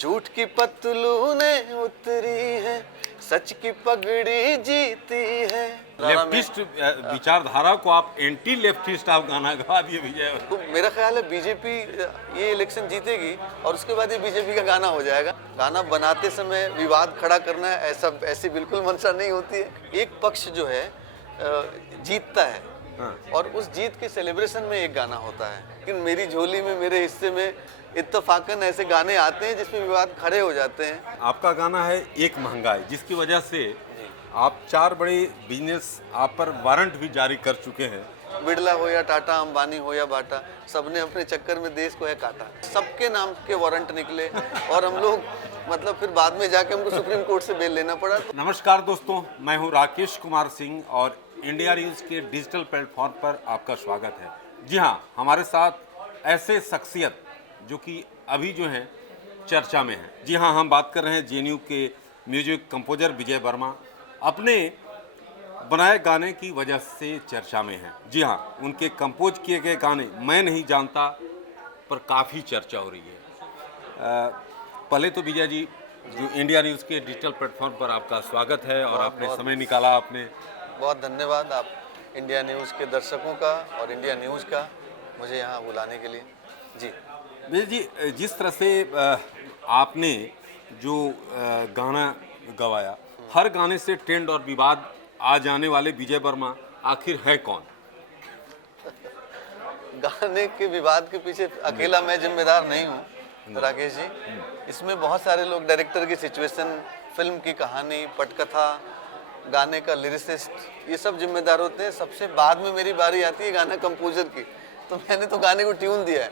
झूठ की पतलूनें उतरी है, सच की पगड़ी जीती है। लेफ्टिस्ट विचारधारा को आप एंटी लेफ्टिस्ट आप गाना गा दिए विजय। तो मेरा ख्याल है बीजेपी ये इलेक्शन जीतेगी और उसके बाद ये बीजेपी का गाना हो जाएगा। गाना बनाते समय विवाद खड़ा करना ऐसी बिल्कुल मंशा नहीं होती है। एक पक्ष जो है जीतता है और उस जीत के सेलिब्रेशन में एक गाना होता है, लेकिन मेरी झोली में मेरे हिस्से में इत्तेफाकन ऐसे गाने आते हैं जिसमें विवाद खड़े हो जाते हैं। आपका गाना है एक महंगाई, जिसकी वजह से आप 4 बड़े बिजनेस आप पर वारंट भी जारी कर चुके हैं। बिड़ला हो या टाटा, अंबानी हो या बाटा, सबने अपने चक्कर में देश को है काटा। सबके नाम के वारंट निकले और हम लोग मतलब फिर बाद में जाके हमको सुप्रीम कोर्ट से बेल लेना पड़ा। नमस्कार दोस्तों, मैं हूं राकेश कुमार सिंह और इंडिया न्यूज़ के डिजिटल प्लेटफॉर्म पर आपका स्वागत है। जी हां, हमारे साथ ऐसे शख्सियत जो कि अभी जो है चर्चा में है। जी हां, हम बात कर रहे हैं जेएनयू के म्यूजिक कंपोजर विजय वर्मा। अपने बनाए गाने की वजह से चर्चा में है। जी हाँ, उनके कंपोज किए गए गाने मैं नहीं जानता पर काफ़ी चर्चा हो रही है। पहले तो विजय जी, जो इंडिया न्यूज़ के डिजिटल प्लेटफॉर्म पर आपका स्वागत है और आपने समय निकाला। आपने बहुत धन्यवाद आप इंडिया न्यूज़ के दर्शकों का और इंडिया न्यूज़ का मुझे यहाँ बुलाने के लिए। जी विजय जी, जिस तरह से आपने जो गाना गवाया, हर गाने से ट्रेंड और विवाद आ जाने वाले विजय वर्मा आखिर है कौन? गाने के विवाद के पीछे अकेला मैं जिम्मेदार नहीं हूँ राकेश जी। इसमें बहुत सारे लोग, डायरेक्टर की सिचुएशन, फिल्म की कहानी, पटकथा, गाने का लिरिसिस्ट, ये सब जिम्मेदार होते हैं। सबसे बाद में मेरी बारी आती है गाना कंपोजर की। तो मैंने तो गाने को ट्यून दिया है,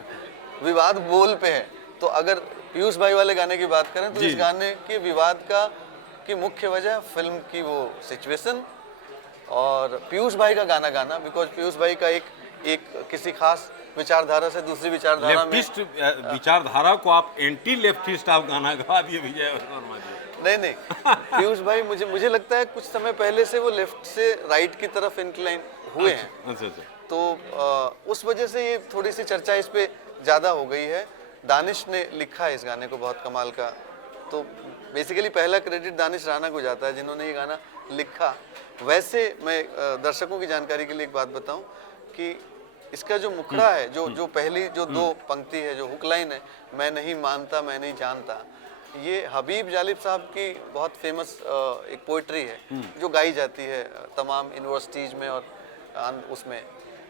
विवाद बोल पे है। तो अगर पीयूष भाई वाले गाने की बात करें तो इस गाने के विवाद की मुख्य वजह फिल्म की वो सिचुएशन और पीयूष भाई का गाना गाना, बिकॉज पीयूष भाई का एक किसी खास विचारधारा से दूसरी विचारधारा में। लेफ्टिस्ट विचारधारा को आप एंटी लेफ्टिस्ट आप गाना गा दिए विजय वर्मा जी। नहीं, पीयूष भाई मुझे लगता है कुछ समय पहले से वो लेफ्ट से राइट की तरफ इंक्लाइन हुए हैं। अच्छा। तो उस वजह से ये थोड़ी सी चर्चा इस पे ज़्यादा हो गई है। दानिश ने लिखा है इस गाने को, बहुत कमाल का। तो बेसिकली पहला क्रेडिट दानिश राणा को जाता है जिन्होंने ये गाना लिखा। वैसे मैं दर्शकों की जानकारी के लिए एक बात बताऊं कि इसका जो मुखड़ा है, जो पहली जो 2 पंक्ति है, जो हुक लाइन है, मैं नहीं मानता मैं नहीं जानता, ये हबीब जालिब साहब की बहुत फेमस एक पोइट्री है जो गाई जाती है तमाम यूनिवर्सिटीज़ में और उसमें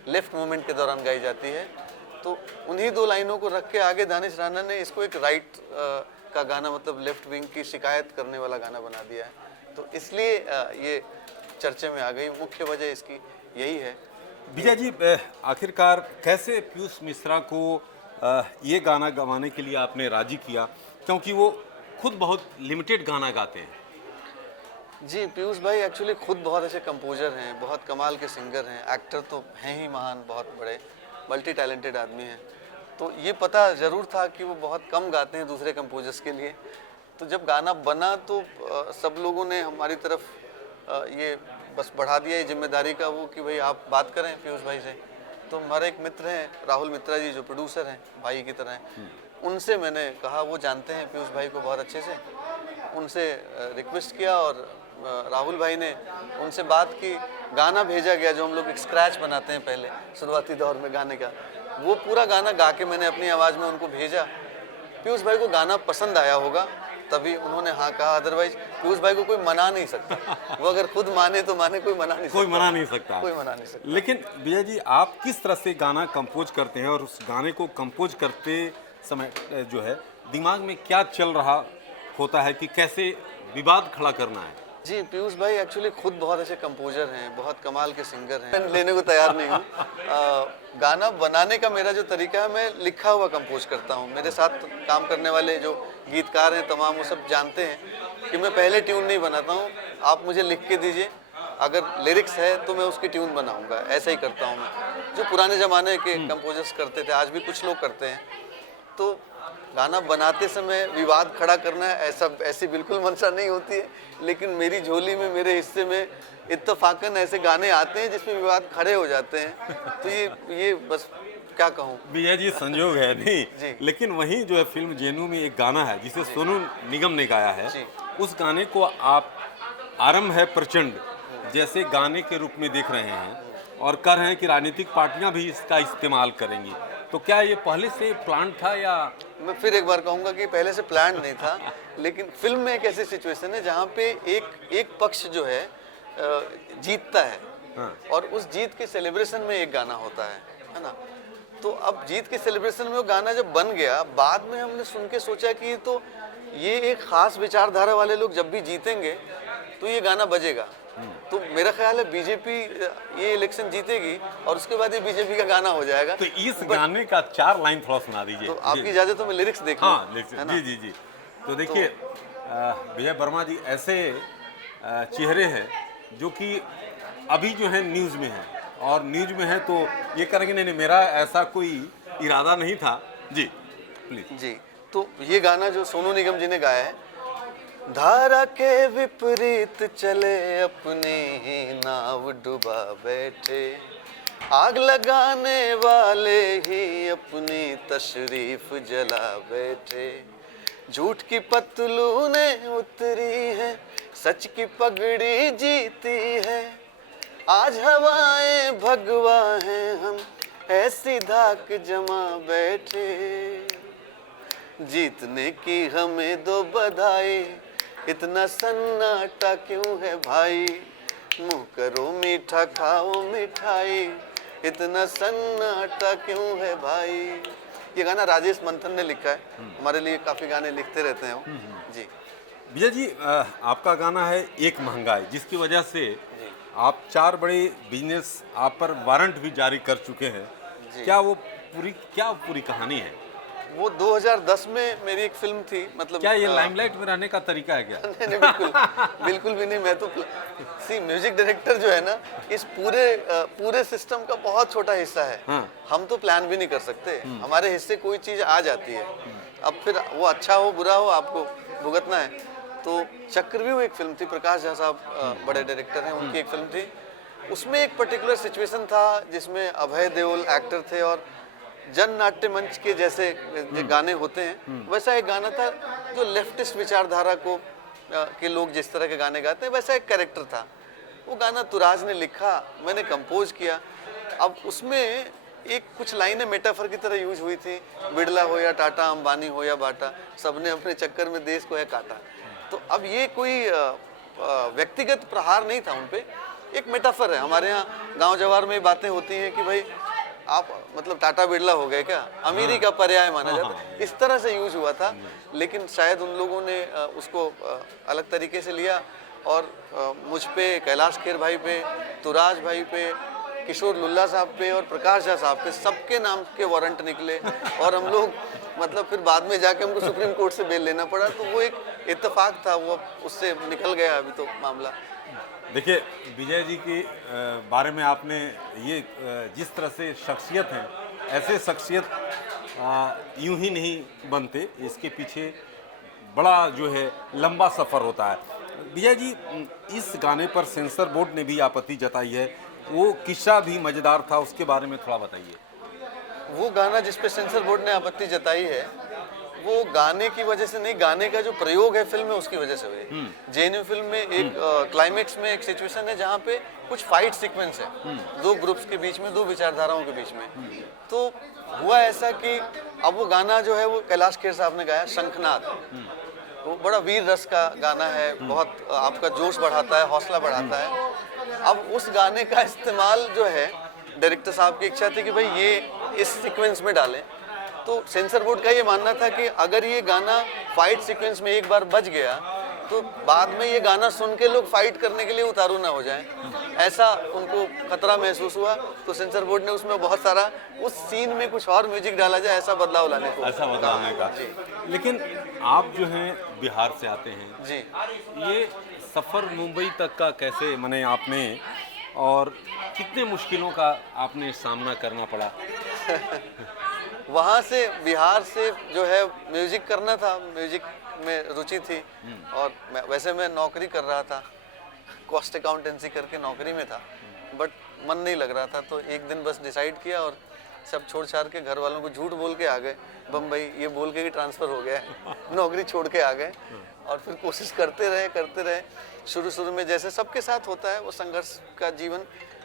लेफ्ट मूवमेंट के दौरान गाई जाती है। तो उन्हीं 2 लाइनों को रख के आगे दानिश राणा ने इसको एक राइट का गाना, मतलब लेफ्ट विंग की शिकायत करने वाला गाना बना दिया है। तो इसलिए ये चर्चे में आ गई। मुख्य वजह इसकी यही है। विजय जी, आखिरकार कैसे पीयूष मिश्रा को ये गाना गवाने के लिए आपने राजी किया, क्योंकि वो खुद बहुत लिमिटेड गाना गाते हैं? जी, पीयूष भाई एक्चुअली खुद बहुत अच्छे कंपोजर हैं, बहुत कमाल के सिंगर हैं, एक्टर तो हैं ही महान, बहुत बड़े मल्टी टैलेंटेड आदमी हैं। तो ये पता ज़रूर था कि वो बहुत कम गाते हैं दूसरे कंपोजर्स के लिए। तो जब गाना बना तो सब लोगों ने हमारी तरफ ये बस बढ़ा दिया ये जिम्मेदारी का वो कि भाई आप बात करें पीयूष भाई से। तो हमारे एक मित्र हैं राहुल मित्रा जी, जो प्रोड्यूसर हैं, भाई की तरह हैं। उनसे मैंने कहा, वो जानते हैं पीयूष भाई को बहुत अच्छे से, उनसे रिक्वेस्ट किया और राहुल भाई ने उनसे बात की। गाना भेजा गया जो हम लोग एक स्क्रैच बनाते हैं पहले शुरुआती दौर में गाने का, वो पूरा गाना गा के मैंने अपनी आवाज़ में उनको भेजा। पीयूष भाई को गाना पसंद आया होगा तभी उन्होंने हाँ कहा, अदरवाइज पीयूष भाई को कोई मना नहीं सकता। वो अगर खुद माने तो माने, कोई मना नहीं सकता। कोई मना नहीं सकता। लेकिन विजय जी, आप किस तरह से गाना कंपोज करते हैं और उस गाने को कंपोज करते समय जो है दिमाग में क्या चल रहा होता है कि कैसे विवाद खड़ा करना है? जी, पीयूष भाई एक्चुअली खुद बहुत अच्छे कंपोजर हैं, बहुत कमाल के सिंगर हैं। मैं लेने को तैयार नहीं हूँ। गाना बनाने का मेरा जो तरीका है, मैं लिखा हुआ कंपोज करता हूँ। मेरे साथ काम करने वाले जो गीतकार हैं तमाम, वो सब जानते हैं कि मैं पहले ट्यून नहीं बनाता हूँ। आप मुझे लिख के दीजिए, अगर लिरिक्स है तो मैं उसकी ट्यून बनाऊँगा। ऐसा ही करता हूँ मैं, जो पुराने ज़माने के कंपोजर्स करते थे, आज भी कुछ लोग करते हैं। तो गाना बनाते समय विवाद खड़ा करना ऐसी बिल्कुल मंशा नहीं होती है, लेकिन मेरी झोली में मेरे हिस्से में इत्तेफाकन ऐसे गाने आते हैं जिसमें विवाद खड़े हो जाते हैं। तो ये बस क्या कहूँ। भैया जी संजोग है नहीं, जी। लेकिन वहीं जो है फिल्म जेनू में एक गाना है जिसे सोनू निगम ने गाया है, जी। उस गाने को आप आरंभ है प्रचंड जैसे गाने के रूप में देख रहे हैं और कह रहे हैं कि राजनीतिक पार्टियां भी इसका इस्तेमाल करेंगी, तो क्या ये पहले से प्लान था या? मैं फिर एक बार कहूँगा कि पहले से प्लान नहीं था, लेकिन फिल्म में एक ऐसी सिचुएशन है जहाँ पे एक पक्ष जो है जीतता है। हाँ। और उस जीत के सेलिब्रेशन में एक गाना होता है ना। तो अब जीत के सेलिब्रेशन में वो गाना जब बन गया, बाद में हमने सुन के सोचा कि तो ये एक खास विचारधारा वाले लोग जब भी जीतेंगे तो ये गाना बजेगा। तो मेरा ख्याल है बीजेपी ये इलेक्शन जीतेगी और उसके बाद ये बीजेपी का गाना हो जाएगा। तो इस गाने का 4 लाइन थोड़ा सुना दीजिए। तो आपकी इजाजत तो मैं लिरिक्स देख लूं, हाँ, है ना? जी जी जी। तो देखिए विजय वर्मा जी ऐसे चेहरे हैं जो कि अभी जो है न्यूज़ में है, और न्यूज़ में है तो ये करेंगे नहीं, मेरा ऐसा कोई इरादा नहीं था। जी प्लीज। जी, तो ये गाना जो सोनू निगम जी ने गाया है, धारा के विपरीत चले अपनी ही नाव डुबा बैठे, आग लगाने वाले ही अपनी तशरीफ जला बैठे, झूठ की पतलूनें उतरी है, सच की पगड़ी जीती है, आज हवाएं भगवा हैं हम ऐसी धाक जमा बैठे, जीतने की हमें दो बधाई, इतना सन्नाटा क्यों है भाई, मुंह करो मीठा खाओ मिठाई, इतना सन्नाटा क्यों है भाई। ये गाना राजेश मंथन ने लिखा है, हमारे लिए काफ़ी गाने लिखते रहते हैं वो। जी विजय जी आपका गाना है एक महंगाई, जिसकी वजह से आप 4 बड़े बिजनेस आप पर वारंट भी जारी कर चुके हैं। क्या वो पूरी कहानी है? वो 2010 में मेरी एक फिल्म थी, मतलब क्या ये लाइमलाइट में रहने का तरीका है क्या? नहीं नहीं, बिल्कुल भी नहीं। मैं तो म्यूजिक डायरेक्टर जो है ना, इस पूरे सिस्टम का बहुत छोटा हिस्सा है। हाँ। हम तो प्लान भी नहीं कर सकते, हमारे हिस्से कोई चीज़ आ जाती है, अब फिर वो अच्छा हो बुरा हो आपको भुगतना है। तो चक्रव्यूह एक फिल्म थी, प्रकाश झा साहब बड़े डायरेक्टर हैं, उनकी एक फिल्म थी। उसमें एक पर्टिकुलर सिचुएशन था जिसमें अभय देओल एक्टर थे और जन नाट्य मंच के जैसे जो गाने होते हैं, वैसा एक गाना था जो लेफ्टिस्ट विचारधारा को के लोग जिस तरह के गाने गाते हैं, वैसा एक कैरेक्टर था। वो गाना तुराज ने लिखा, मैंने कंपोज किया। अब उसमें एक कुछ लाइनें मेटाफर की तरह यूज हुई थी, बिड़ला हो या टाटा, अंबानी हो या बाटा, सबने अपने चक्कर में देश को है काटा। तो अब ये कोई व्यक्तिगत प्रहार नहीं था उनपे, एक मेटाफर है। हमारे यहाँ गांव जवार में बातें होती हैं कि भाई आप मतलब टाटा बिड़ला हो गए क्या, अमीरी का पर्याय माना जाता है, इस तरह से यूज हुआ था। लेकिन शायद उन लोगों ने उसको अलग तरीके से लिया और मुझ पे, कैलाश खेर भाई पे, तुराज भाई पे, किशोर लुल्ला साहब पे और प्रकाश झा साहब पे सबके नाम के वारंट निकले और हम लोग मतलब फिर बाद में जाके हमको सुप्रीम कोर्ट से बेल लेना पड़ा। तो वो एक इत्तेफाक था, वो उससे निकल गया अभी तो मामला। देखिए विजय जी के बारे में आपने ये जिस तरह से शख्सियत हैं, ऐसे शख्सियत यूं ही नहीं बनते, इसके पीछे बड़ा जो है लंबा सफ़र होता है। विजय जी इस गाने पर सेंसर बोर्ड ने भी आपत्ति जताई है, वो किस्सा भी मज़ेदार था, उसके बारे में थोड़ा बताइए। वो गाना जिस पे सेंसर बोर्ड ने आपत्ति जताई है, वो गाने की वजह से नहीं, गाने का जो प्रयोग है फिल्म में उसकी वजह से हुई। जेएनयू फिल्म में एक क्लाइमेक्स में एक सिचुएशन है जहाँ पे कुछ फाइट सीक्वेंस है दो ग्रुप्स के बीच में, दो विचारधाराओं के बीच में। तो हुआ ऐसा कि अब वो गाना जो है वो कैलाश खेर साहब ने गाया, शंखनाद। वो बड़ा वीर रस का गाना है, बहुत आपका जोश बढ़ाता है, हौसला बढ़ाता है। अब उस गाने का इस्तेमाल जो है, डायरेक्टर साहब की इच्छा थी कि भाई ये इस सीक्वेंस में डालें। तो सेंसर बोर्ड का ये मानना था कि अगर ये गाना फाइट सीक्वेंस में एक बार बज गया तो बाद में ये गाना सुन के लोग फाइट करने के लिए उतारू ना हो जाएं, ऐसा उनको खतरा महसूस हुआ। तो सेंसर बोर्ड ने उसमें बहुत सारा उस सीन में कुछ और म्यूजिक डाला जाए, ऐसा बदलाव लाने को, ऐसा बदलाव लाने का। लेकिन आप जो हैं बिहार से आते हैं जी, ये सफ़र मुंबई तक का कैसे मने आपने, और कितने मुश्किलों का आपने सामना करना पड़ा? वहाँ से बिहार से जो है म्यूजिक करना था, म्यूजिक में रुचि थी और वैसे मैं नौकरी कर रहा था, कॉस्ट अकाउंटेंसी करके नौकरी में था, बट मन नहीं लग रहा था। तो एक दिन बस डिसाइड किया और सब छोड़ छाड़ के घर वालों को झूठ बोल के आ गए बम्बई, ये बोल के कि ट्रांसफ़र हो गया है, नौकरी छोड़ के आ गए। और फिर कोशिश करते रहे। शुरू में जैसे सबके साथ होता है वो संघर्ष का जीवन,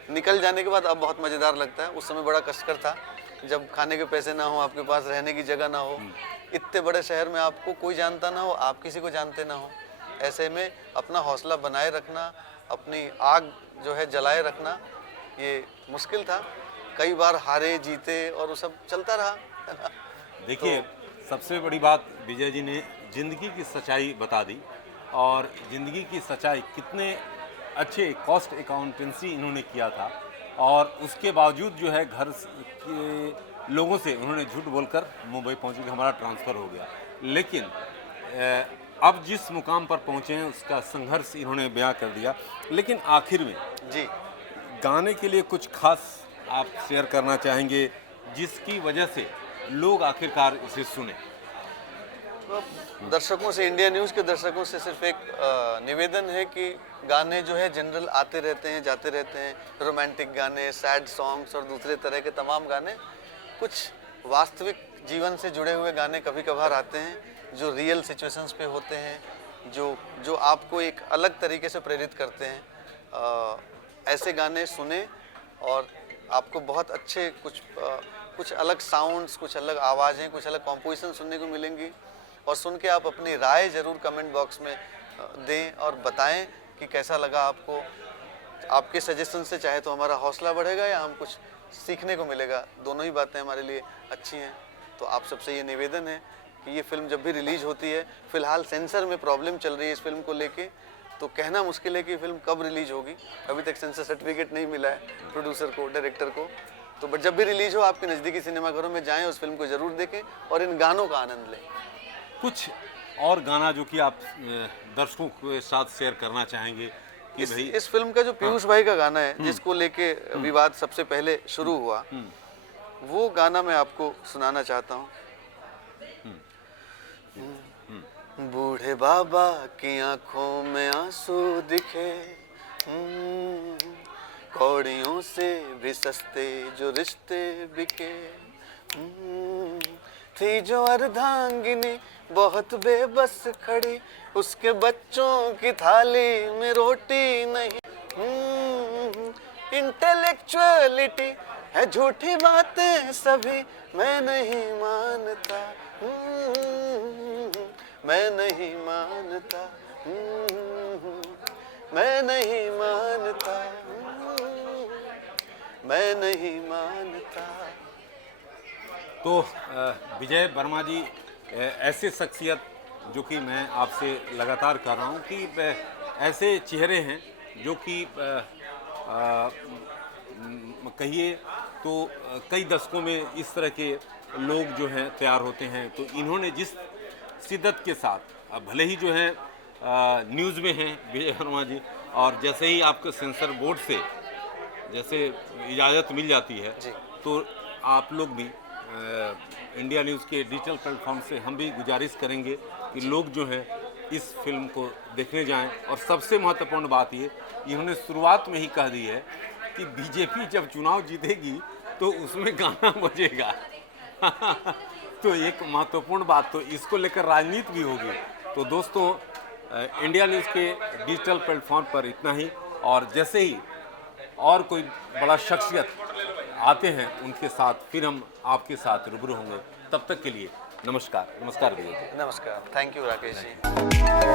निकल जाने के बाद अब बहुत मज़ेदार लगता है। उस समय बड़ा कष्टकर था जब खाने के पैसे ना हो, आपके पास रहने की जगह ना हो, इतने बड़े शहर में आपको कोई जानता ना हो, आप किसी को जानते ना हो। ऐसे में अपना हौसला बनाए रखना, अपनी आग जो है जलाए रखना, ये मुश्किल था। कई बार हारे जीते और वो सब चलता रहा, है ना। देखिए सबसे बड़ी बात, विजय जी ने ज़िंदगी की सच्चाई बता दी, और ज़िंदगी की सच्चाई कितने अच्छे कॉस्ट अकाउंटेंसी इन्होंने किया था, और उसके बावजूद जो है घर के लोगों से उन्होंने झूठ बोलकर मुंबई पहुंचे कि हमारा ट्रांसफ़र हो गया। लेकिन अब जिस मुकाम पर पहुंचे हैं उसका संघर्ष इन्होंने बयां कर दिया। लेकिन आखिर में जी, गाने के लिए कुछ खास आप शेयर करना चाहेंगे जिसकी वजह से लोग आखिरकार इसे सुने? तो दर्शकों से, इंडिया न्यूज़ के दर्शकों से सिर्फ एक निवेदन है कि गाने जो है जनरल आते रहते हैं, जाते रहते हैं, रोमांटिक गाने, सैड सॉन्ग्स और दूसरे तरह के तमाम गाने। कुछ वास्तविक जीवन से जुड़े हुए गाने कभी कभार आते हैं जो रियल सिचुएशंस पे होते हैं, जो आपको एक अलग तरीके से प्रेरित करते हैं। ऐसे गाने सुने और आपको बहुत अच्छे कुछ अलग साउंड्स, कुछ अलग आवाज़ें, कुछ अलग कॉम्पोजिशन सुनने को मिलेंगी। और सुन के आप अपनी राय ज़रूर कमेंट बॉक्स में दें और बताएं कि कैसा लगा आपको। आपके सजेशन से चाहे तो हमारा हौसला बढ़ेगा या हम कुछ सीखने को मिलेगा, दोनों ही बातें हमारे लिए अच्छी हैं। तो आप सबसे ये निवेदन है कि ये फिल्म जब भी रिलीज़ होती है, फ़िलहाल सेंसर में प्रॉब्लम चल रही है इस फिल्म को लेके, तो कहना मुश्किल है कि फिल्म कब रिलीज़ होगी। अभी तक सेंसर सर्टिफिकेट नहीं मिला है प्रोड्यूसर को, डायरेक्टर को। तो बट जब भी रिलीज़ हो, आपके नज़दीकी सिनेमाघरों में जाएं, उस फिल्म को ज़रूर देखें और इन गानों का आनंद लें। कुछ और गाना जो कि आप दर्शकों के साथ शेयर करना चाहेंगे कि भाई इस फिल्म का जो पीयूष भाई का गाना है, जिसको लेके विवाद सबसे पहले शुरू हुआ, वो गाना मैं आपको सुनाना चाहता हूँ। बूढ़े बाबा की आंखों में आंसू दिखे, कौड़ियों से भी सस्ते जो रिश्ते बिके, थी जो अर्धांगिनी बहुत बेबस खड़ी, उसके बच्चों की थाली में रोटी नहीं। इंटेलेक्चुअलिटी है झूठी बातें सभी, मैं नहीं मानता, मैं नहीं मानता, मैं नहीं मानता, मैं नहीं मानता। तो विजय वर्मा जी ऐसे शख्सियत जो कि मैं आपसे लगातार कर रहा हूँ कि ऐसे चेहरे हैं जो कि कहिए तो कई दशकों में इस तरह के लोग जो हैं तैयार होते हैं। तो इन्होंने जिस शिद्दत के साथ, भले ही जो है न्यूज़ में हैं विजय वर्मा जी, और जैसे ही आपको सेंसर बोर्ड से जैसे इजाज़त मिल जाती है तो आप लोग भी इंडिया न्यूज़ के डिजिटल प्लेटफॉर्म से हम भी गुजारिश करेंगे कि लोग जो हैं इस फिल्म को देखने जाएं। और सबसे महत्वपूर्ण बात ये, इन्होंने शुरुआत में ही कह दी है कि बीजेपी जब चुनाव जीतेगी तो उसमें गाना बजेगा। तो एक महत्वपूर्ण बात, तो इसको लेकर राजनीति भी होगी। तो दोस्तों, इंडिया न्यूज़ के डिजिटल प्लेटफॉर्म पर इतना ही, और जैसे ही और कोई बड़ा शख्सियत आते हैं उनके साथ फिर हम आपके साथ रूबरू होंगे। तब तक के लिए नमस्कार। नमस्कार भैया। नमस्कार, थैंक यू राकेश जी।